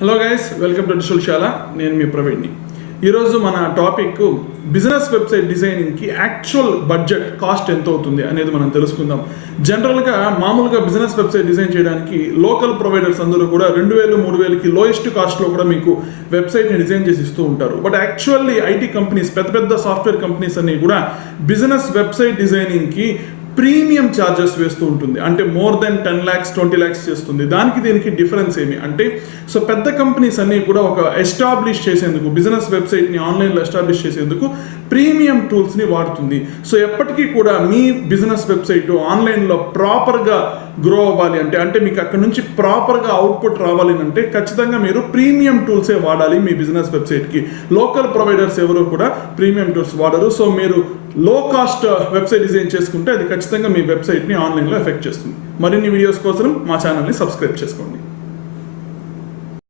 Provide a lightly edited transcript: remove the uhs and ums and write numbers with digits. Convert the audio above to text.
Hello guys, welcome to digital. నేను మీ ప్రవీణ్ని. ఈరోజు మన టాపిక్ బిజినెస్ వెబ్సైట్ డిజైనింగ్కి యాక్చువల్ బడ్జెట్ కాస్ట్ ఎంత అవుతుంది అనేది మనం తెలుసుకుందాం. జనరల్గా మామూలుగా బిజినెస్ వెబ్సైట్ డిజైన్ చేయడానికి లోకల్ ప్రొవైడర్స్ అందరూ కూడా 2000-3000కి లోయెస్ట్ కాస్ట్లో కూడా మీకు వెబ్సైట్ని డిజైన్ చేసి ఇస్తూ ఉంటారు. బట్ యాక్చువల్లీ ఐటీ కంపెనీస్, పెద్ద పెద్ద సాఫ్ట్వేర్ కంపెనీస్ అన్ని కూడా బిజినెస్ వెబ్సైట్ డిజైనింగ్కి ప్రీమియం ఛార్జెస్ వేస్తూ ఉంటుంది. అంటే మోర్ దెన్ 10 lakhs 20 lakhs చేస్తుంది. దానికి దీనికి డిఫరెన్స్ ఏమి అంటే, సో పెద్ద కంపెనీస్ అన్నీ కూడా ఒక ఎస్టాబ్లిష్ చేసేందుకు, బిజినెస్ వెబ్సైట్ని ఆన్లైన్లో ఎస్టాబ్లిష్ చేసేందుకు ప్రీమియం టూల్స్ని వాడుతుంది. సో ఎప్పటికీ కూడా మీ బిజినెస్ వెబ్సైట్ ఆన్లైన్లో ప్రాపర్గా గ్రో అవ్వాలి అంటే మీకు అక్కడ నుంచి ప్రాపర్గా అవుట్పుట్ రావాలి అంటే ఖచ్చితంగా మీరు ప్రీమియం టూల్సే వాడాలి మీ బిజినెస్ వెబ్సైట్కి. లోకల్ ప్రొవైడర్స్ ఎవరు కూడా ప్రీమియం టూల్స్ వాడరు. సో మీరు లో కాస్ట్ వెబ్సైట్ డిజైన్ చేసుకుంటే అది ఖచ్చితంగా మీ వెబ్సైట్ని ఆన్లైన్లో ఎఫెక్ట్ చేస్తుంది. మరిన్ని వీడియోస్ కోసం మా ఛానల్ని సబ్స్క్రైబ్ చేసుకోండి.